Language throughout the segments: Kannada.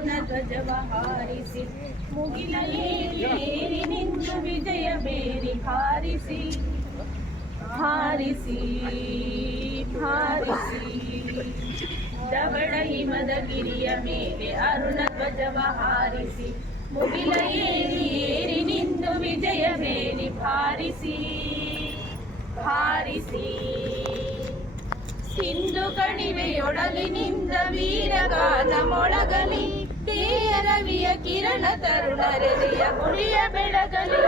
ಅರುಣ ಧ್ವಜವ ಹಾರಿಸಿ ಮುಗಿಲ ಏರಿ ನಿಂತು ವಿಜಯ ಬೇರಿ ಹಾರಿಸಿ ಹಾರಿಸಿ ಹಾರಿಸಿ ಧವಳ ಹಿಮದ ಗಿರಿಯ ಮೇಲೆ ಅರುಣ ಧ್ವಜವ ಹಾರಿಸಿ ಮುಗಿಲ ಏರಿ ನಿಂತು ವಿಜಯ ಬೇರಿ ಹಾರಿಸಿ ಹಾರಿಸಿ ಸಿಂಧು ಕಣಿವೆಯೊಳಗಿನಿಂದ ವೀರಗಾನ ಮೊಳಗಲಿ ತೇಯ ರವಿಯ ಕಿರಣ ತರುಣರೆದೆಯ ಗುರಿಯ ಬೆಳಗಲಿ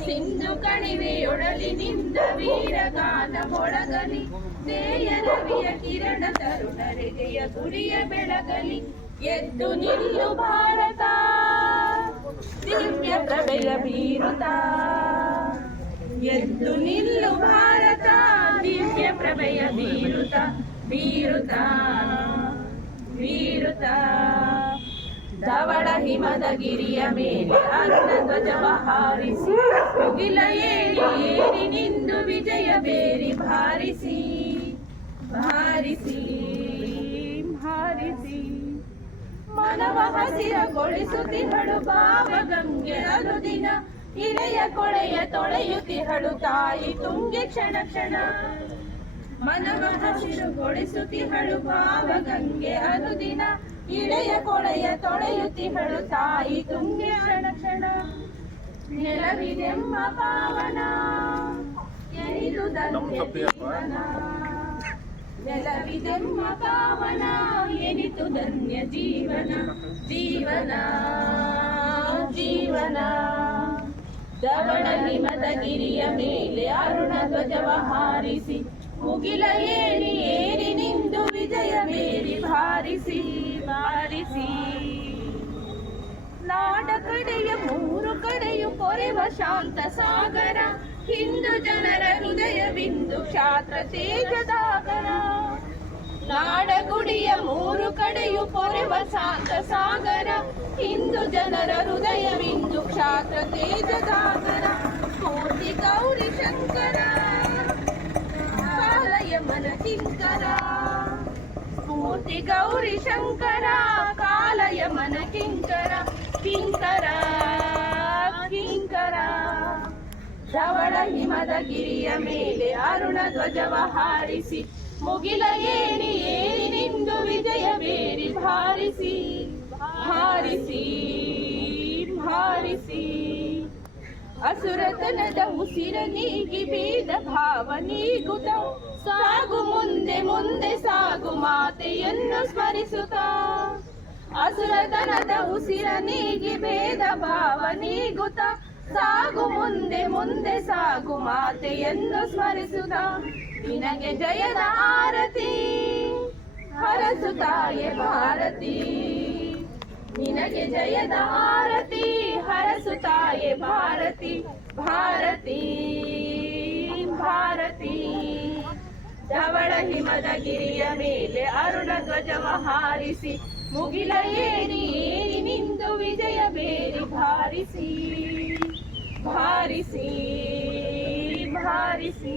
ಸಿಂಧು ಕಣಿವೆಯೊಳಗಿನಿಂದ ವೀರಗಾನ ಮೊಳಗಲಿ ತೇಯ ರವಿಯ ಕಿರಣ ತರುಣರೆದೆಯ ಗುರಿಯ ಬೆಳಗಲಿ ಎದ್ದು ನಿಲ್ಲು ಭಾರತ ದಿವ್ಯ ಪ್ರಭೆಯ ಬೀರುತ್ತ ಎದ್ದು ನಿಲ್ಲು ಭಾರತ ದಿವ್ಯ ಪ್ರಭೆಯ ಬೀರುತ್ತ ಬೀರುತ್ತ ಬೀರುತ್ತ ಧವಳ ಹಿಮದ ಗಿರಿಯ ಮೇಲೆ ಅರುಣ ಧ್ವಜವ ಹಾರಿಸಿ ಮುಗಿಲ ಏರಿ ನಿಂದು ವಿಜಯ ಬೇರಿ ಭಾರಿಸಿ ಭಾರಿಸಿ ಭಾರಿಸಿ ಮನವ ಹಸಿರಗೊಳಿಸುತ್ತಿಹಳು ಭಾವಗಂಗೆ ಅನುದಿನ ಇಳೆಯ ಕೊಳೆಯ ತೊಳೆಯುತ್ತಿಹಳು ತಾಯಿ ತುಂಗೆ ಕ್ಷಣ ಕ್ಷಣ ಮನವ ಹಸಿರುಗೊಳಿಸುತ್ತಿಹಳು ಭಾವಗಂಗೆ ಅನುದಿನ ಇಳೆಯ ಕೊಳೆಯ ತೊಳೆಯುತ್ತಿಹಳು ತಾಯಿ ತುಂಗೆ ಕ್ಷಣ ಕ್ಷಣ ನೆಲವಿದೆಂಬ ಪಾವನ ಎನಿದುದಂತೆ ಜೀವನ ನೆಲವಿದೆಂಬ ಪಾವನ ಎನಿತು ಧನ್ಯ ಜೀವನ ಜೀವನ ಜೀವನ ಧವಳ ಹಿಮದ ಗಿರಿಯ ಮೇಲೆ ಅರುಣ ಧ್ವಜವ ಹಾರಿಸಿ ಮುಗಿಲ ಏರಿ ನಿಂದು ವಿಜಯ ಬೇರಿ ಭಾರಿಸಿ ಭಾರಿಸಿ ನಾಡ ಕಡೆಯ ಮೂರು ಕಡೆಯು ಕೊರೆವ ಶಾಂತ ಸಾಗರ ಹಿಂದೂ ಜನರ ಹೃದಯ ಬಿಂದು ಕ್ಷಾತ್ರ ತೇಜದಾಗರ ನಾಡಗುಡಿಯ ಮೂರು ಕಡೆಯು ಪೊರೆವ ಶಾಂತ ಸಾಗರ ಹಿಂದೂ ಜನರ ಹೃದಯ ಬಿಂದು ಕ್ಷಾತ್ರ ತೇಜದಾಗರ ಸ್ಫೂರ್ತಿ ಗೌರಿ ಶಂಕರ ಕಾಲಯ ಮನ ಕಿಂಕರ ಸ್ಫೂರ್ತಿ ಗೌರಿ ಶಂಕರ ಕಾಲಯ ಮನ ಕಿಂಕರ ಕಿಂಕರ ಕಿಂಕರ ಧವಳ ಹಿಮದ ಗಿರಿಯ ಮೇಲೆ ಅರುಣ ಧ್ವಜವ ಹಾರಿಸಿ ಮುಗಿಲ ಏರಿ ನಿಂದು ವಿಜಯ ಬೇರಿ ಭಾರಿಸಿ ಭಾರಿಸಿ ಭಾರಿಸಿ ಅಸುರತನದ ಉಸಿರ ನೀಗಿ ಭೇದ ಭಾವ ನೀಗುತ್ತ ಸಾಗು ಮುಂದೆ ಮುಂದೆ ಸಾಗು ಮಾತೆಯನ್ನು ಸ್ಮರಿಸುತ್ತ ಅಸುರತನದ ಉಸಿರ ನೀಗಿ ಭೇದ ಭಾವ ನೀಗುತ್ತ ಸಾಗು ಮುಂದೆ ಮುಂದೆ ಸಾಗು ಮಾತೆಯನ್ನು ಸ್ಮರಿಸುತ್ತ ನಿನಗೆ ಜಯದ ಆರತಿ ಹರಸುತ್ತಾಯೆ ಭಾರತಿ ನಿನಗೆ ಜಯದ ಆರತಿ ಹರಸುತ್ತಾಯೆ ಭಾರತಿ ಭಾರತಿ ಭಾರತಿ ಧವಳ ಹಿಮದ ಗಿರಿಯ ಮೇಲೆ ಅರುಣ ಧ್ವಜವ ಹಾರಿಸಿ ಮುಗಿಲ ಏರಿ ನಿಂದು ವಿಜಯ ಬೇರಿ ಭಾರಿಸಿ ಭಾರಿಸಿ ಭಾರಿಸಿ